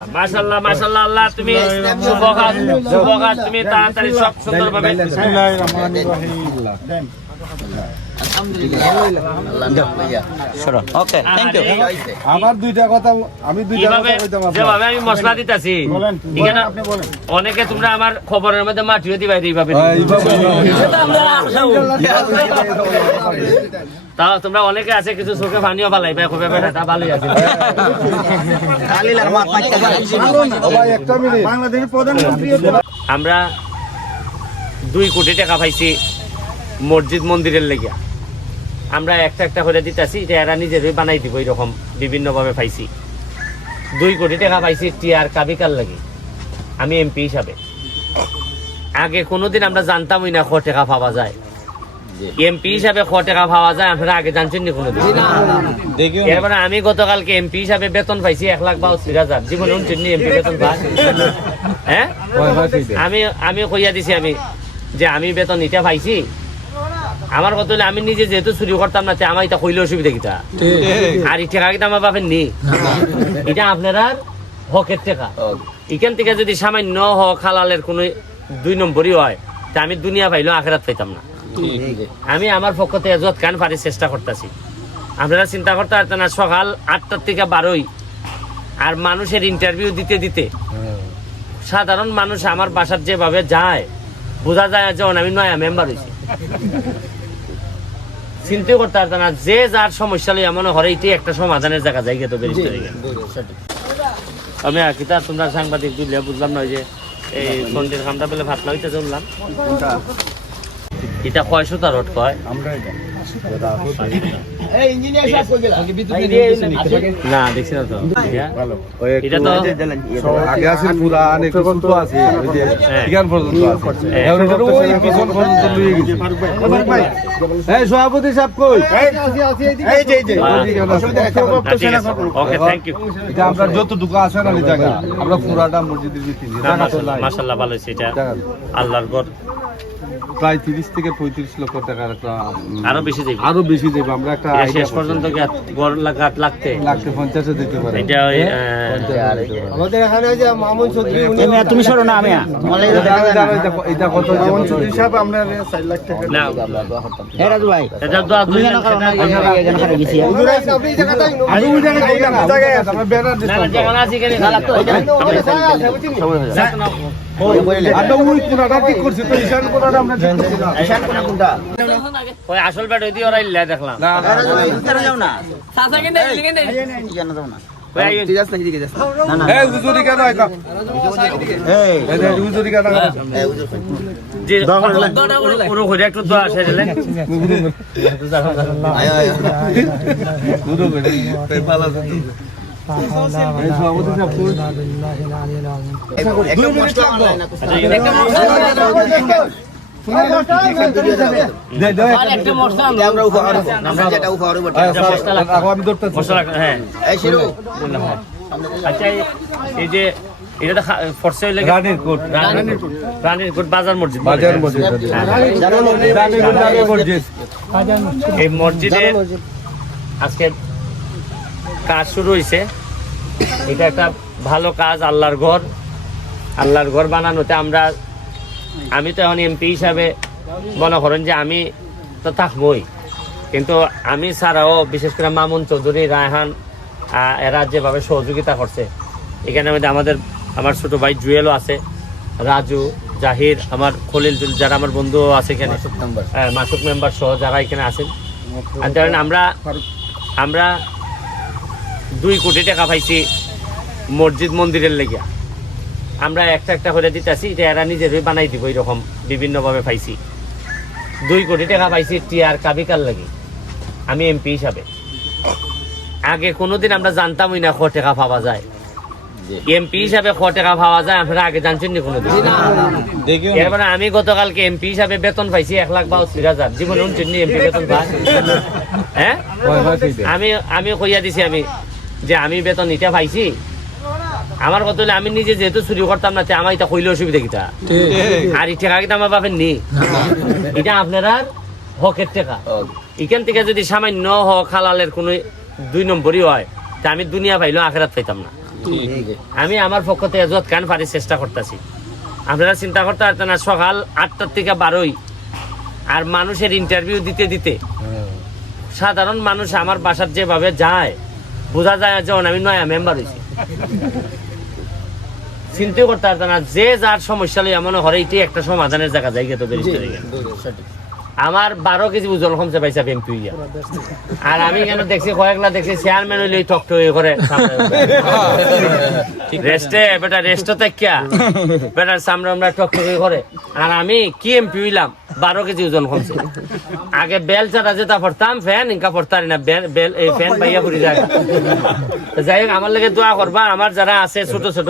মাশাআল্লাহ মাশাআল্লাহ আল্লাহ তুমি শুভকাজ তুমি তাড়াতাড়ি সব সুন্দরভাবে বিসমিল্লাহির রহমানির রহিম ওকে থ্যাংক ইউ আমার দুইটা কথা আমি দুইটা কথা কইতাম যেভাবে আমি মশলা দিতাছি এখানে অনেকে তোমরা আমার খবরের মধ্যে মাটিও দিবা এইভাবে তাও তোমরা অনেকে আছে কিছু চোখে পানিও পালাইবা খুব ব্যাপারটা ভালোই আছে ভাই একটা মিনিট বাংলাদেশের প্রধানমন্ত্রী আমরা 2 কোটি টাকা পাইছি মসজিদ মন্দিরের লেগিয়া আমরা একটা একটা করে দিতেছি এটা এরা নিজেরই বানাই দিব এরকম বিভিন্নভাবে পাইছি 2 কোটি টাকা পাইছি টিআর কাবিকার লাগে আমি এমপি হিসাবে আগে কোনোদিন আমরা জানতামই না কত টাকা পাওয়া যায় এমপি হিসাবে কত টাকা পাওয়া যায় আপনারা আগে জানছেন না কোনোদিন এরপরে আমি গতকালকে এমপি হিসাবে বেতন পাইছি 1,62,000 জীবনে উনছেন এমপি বেতন পাই হ্যাঁ আমি কইয়া দিছি আমি যে আমি বেতন এটা পাইছি আমার কথা হলে আমি নিজে যেহেতু চুরি করতাম না আমার এটা কইলে অসুবিধা কিটা আর এই টাকা কিন্তু আমার বাপের নেই এটা আপনারা হকের টাকা এখান থেকে যদি সামান্য হক হালালের কোনো 2 নম্বরই হয় তা আমি দুনিয়া পাইলেও আখেরাত পাইতাম না আমি আমার পক্ষ থেকে যত কান পারি চেষ্টা করতেছি আপনারা চিন্তা করতে পারতেন না সকাল 8টার থেকে 12ই আর মানুষের ইন্টারভিউ দিতে দিতে সাধারণ মানুষ আমার বাসার যেভাবে যায় বোঝা যায় যখন আমি নয়া মেম্বার হয়েছি চিন্তা করতে পারতাম না যে যার সমস্যা লইয়া মনে করে এটি একটা সমাধানের জায়গা যাই তো বেরিয়ে আমি কিতা তোমরা সাংবাদিক বুঝলে বুঝলাম না যে এই সন্ধ্যের খামটা পেলে ভাত লাগাইতে শুনলাম এটা 500 রোড কয় আমরা না দেখছি না তো এটা তো আগে আছে পুরান একটু তো আছে ওই যে ঠিকান পর্যন্ত আছে এখন এটা ওই পিছন পর্যন্ত লইয়ে গেছে ফারুক ভাই এই সভাপতি সাহেব কই এই যে ওকে থ্যাংক ইউ এটা আমরা যতটুকু আছে না এই জায়গা আমরা পুরাটা মসজিদের ভিতরে মাশাআল্লাহ ভালো হইছে এটা আল্লাহর ঘর প্রায় 30 থেকে 35 লক্ষ টাকার একটা আরো বেশি যাবে আমরা একটা শেষ পর্যন্ত গড় লাগতে 50 দিতে পারি এটা ওই আমাদের এখানে যে মামুন চৌধুরী তুমি সরো না আমি এটা কত মামুন চৌধুরী সাহেব আমরা 4 লাখ টাকা না এ রাজু ভাই এটা তো তুমি কেন কারণ না এখানে খারে গেছি আপনি জায়গাটাই আমি ওই জায়গায় যাই না জায়গায় আছে আমরা ব্যানার না যেমন আছে কেন না লাগতো আমরা ওই কোনাটা ঠিক করছি তো ঈশান কোনাটা আমরা ঠিক করছি না ঈশান কোনটা ওই আসল ব্যাট হইতি ওরা ইল্লা দেখলাম না কেন যাও না সাসা কেন কেন যাও না এই হুজুরি কেন আইতা এই হুজুরি কেন যে পুরো ঘুরে একটু দোয়া আছে দিলেন আয় আয় পুরো ঘুরে পেপাল আছে এই সভাপতি সাহেব কই একটা মশলা অনলাইন একটা মশলা আমরা উপহার আমরা যেটা উপহার আমি ধরতেছি মশলা হ্যাঁ এই শিরু আচ্ছা এই যে এটা ফরসে হইলে রানীর কোট বাজার মসজিদ এই মসজিদে আজকে কাজ শুরু হয়েছে এটা একটা ভালো কাজ আল্লাহর ঘর বানানোতে আমি তো এখন এমপি হিসাবে মনে করেন যে আমি তো থাকবই কিন্তু আমি ছাড়াও বিশেষ করে মামুন চৌধুরী রায়হান এরা যেভাবে সহযোগিতা করছে এখানে আমার ছোট ভাই জুয়েলও আছে রাজু জাহির আমার খলিল যারা আমার বন্ধু আছে এখানে মাসুক মেম্বার সহ যারা এখানে আছেন আর ধরেন আমরা 2 কোটি টাকা পাইছি মসজিদ মন্দিরের লেগিয়া আমরা একটা একটা করে দিতেছি এটা এরা নিজেরই বানাই দিব এরকম বিভিন্নভাবে পাইছি 2 কোটি টাকা পাইছি টিআর কাবিকার লাগে আমি এমপি হিসাবে আগে কোনোদিন আমরা জানতামই না কত টাকা পাওয়া যায় এমপি হিসাবে কত টাকা পাওয়া যায় আপনারা আগে জানছেন না কোনোদিন এরপরে আমি গতকালকে এমপি হিসাবে বেতন পাইছি 1,62,000 জীবনে উনছেন এমপি বেতন পাই হ্যাঁ আমি কইয়া দিছি আমি যে আমি বেতন এটা পাইছি আমার কথা হলে আমি নিজে যেহেতু চুরি করতাম না আমার এটা কইলে অসুবিধা কিটা আর এই টাকা কিন্তু আমার বাপের নেই এটা আপনারা হকের টাকা এখান থেকে যদি সামান্য হক হালালের কোনো 2 নম্বরই হয় তা আমি দুনিয়া পাইলেও আখেরাত পাইতাম না আমি আমার পক্ষ থেকে যত কান পারি চেষ্টা করতেছি। আপনারা চিন্তা করতে পারতেন না, সকাল 8টার থেকে 12ই আর মানুষের ইন্টারভিউ দিতে দিতে সাধারণ মানুষ আমার বাসার যেভাবে যায় বোঝা যায় যখন আমি নয়া মেম্বার হয়েছি। চিন্তা করতে পারতেন না, যে যার সমস্যা লইয়া মনে করে এটি একটা সমাধানের জায়গা যাই তো বেরিয়ে আমার 12 কেজি ওজন কমছে পাইছে এমপি হইয়া। আর আমি কেন দেখছি কয়েকলা দেখছি চেয়ারম্যান হইলে টকটো করে রেস্টে বেটা রেস্ট কিয়া বেটার সামনে আমরা টকটকি করে। আর আমি কি এমপি হইলাম 12 কেজি ওজন কমছে। আগে বেল চাটা যেটা পড়তাম ফ্যান ইনকা পড়তারি না, বেল এই ফ্যান পাইয়া পড়ি যায়। যাই হোক আমার লেগে দোয়া করবা, আমার যারা আছে ছোট ছোট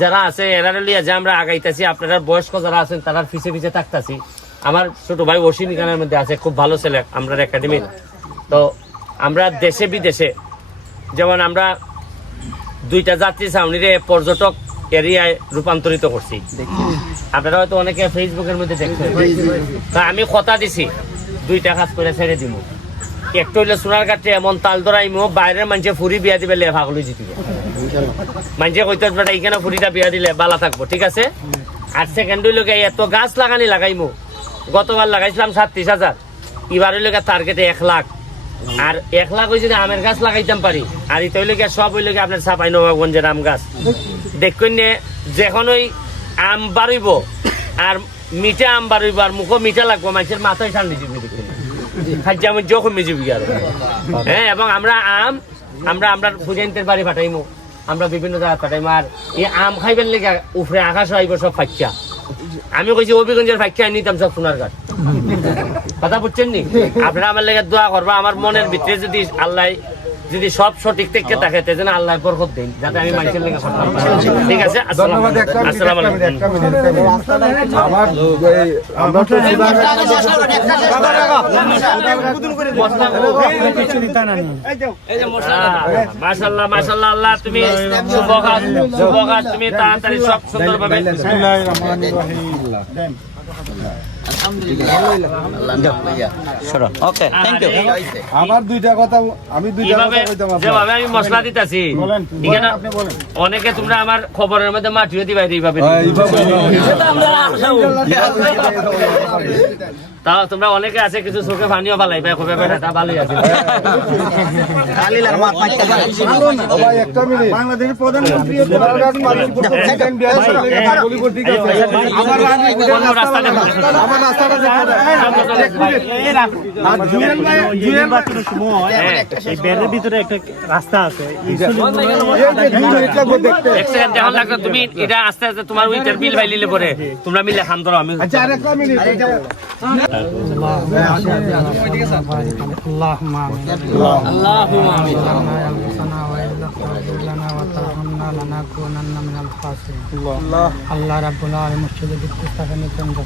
যারা আছে এরা লিয়া যে আমরা আগাইতেছি, আপনারা বয়স্ক যারা আছেন তারা পিছে পিছে থাকতেছি। আমার ছোট ভাই অসীম খানের মধ্যে আছে, খুব ভালো ছেলে আমরা একাডেমির। তো আমরা দেশে বিদেশে যেমন আমরা 2টা যাত্রী ছাউনিরে পর্যটক এরিয়ায় রূপান্তরিত করছি। আপনারা হয়তো অনেকে ফেসবুকের মধ্যে দেখছেন। তা আমি কথা দিছি 2টা কাজ করে ছেড়ে দিব। একটা হইলে সোনার কাটে এমন তাল ধরাইমো বাইরের মানুষে ফুরি বিয়া দিবে লে ভাগল জিতিব। মানুষে কইতে বেটা এইখানে ফুরিটা বিয়া দিলে বালা থাকবো, ঠিক আছে। আর সেকেন্ড হইল এত গাছ লাগানি লাগাইমো। গতবার লাগাইছিলাম 37,000, এবার হইল টার্গেটে 1 লাখ। আর 1 লাখ হয়েছে যে আমের গাছ লাগাইতাম পারি। আর এটা হইলে সব হইলে আপনার চাপাই নবাবগঞ্জের আম গাছ দেখুন। যখন ওই আম বাড়ইব আর মিঠা আম বাড়ইব আর মুখও মিঠা লাগবো, মানুষের মাথায় ঠান্ডি দিবি দেখুন, খাদ্য আমি যখন মিজিবি আর। হ্যাঁ, এবং আমরা আম আমরা ফুজাইনদের বাড়ি পাঠাইমো, আমরা বিভিন্ন জায়গায় পাঠাইমো। আর এই আম খাইবেন লেগে উপরে আকাশ হইব সব ফাঁকা। আমি কইছি হবিগঞ্জের ফাঁকা নিতাম সব সোনার গাছ। কথা বুঝছেন নি? আপনারা আমার লেগে দোয়া করবা, আমার মনের ভিতরে যদি আল্লাহ যদি সব সঠিক থেকে থাকে তেজন্য আল্লাহ বরকত দেন, যাতে আমি মানুষের লেগে করতে পারি। ঠিক আছে, ধন্যবাদ। আসসালামু আলাইকুম। আমার আমরা তো মাশাআল্লাহ মাশাআল্লাহ, আল্লাহ তুমি শুভ কাজ তুমি তাড়াতাড়ি সব সুন্দরভাবে। ওকে, থ্যাংক ইউ। আমার 2টা কথা, আমি 2টা কথা কইতাম। যেভাবে আমি মশলা দিতেছি এখানে অনেকে তোমরা আমার খবরের মধ্যে মাটিও দিবা এইভাবে। তাও তোমরা অনেকে আছে কিছু চোখে পানিও ফালাইবা, খুবই বেটা ভালোই আছে। ভাই একটা মিনিট, বাংলাদেশের প্রধানমন্ত্রী আমার রাস্তাটা ব্যানের ভিতরে একটা রাস্তা আছে। তুমি এটা আস্তে আস্তে তোমার উইটার বিল বাইলিলে পরে তোমরা মিলে খান ধরো। আমি আল্লাহ রাব্বুল আলামিন মসজিদে ভিত্তি স্থাপনের জন্য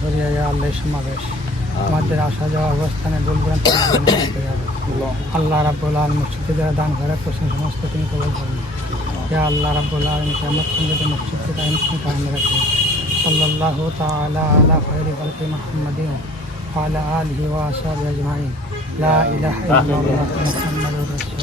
আল্লাহ সমাবেশ আমাদের আসা যাওয়া অবস্থানে বলবেন আল্লাহ রাব্বুল আলামিন মসজিদে যারা দান করে প্রশ্ন সমস্ত তিনি কবুল করুন। ইয়া আল্লাহ রাব্বুল আলামিন কিয়ামত পর্যন্ত মসজিদকে কায়েম রাখুন। সাল্লাল্লাহু তাআলা আলা খায়রি খালকি মুহাম্মাদিন ওয়া আলা আলিহি ওয়া আসহাবিহি আজমাইন। লা ইলাহা ইল্লাল্লাহ মুহাম্মাদুর রাসূলুল্লাহ।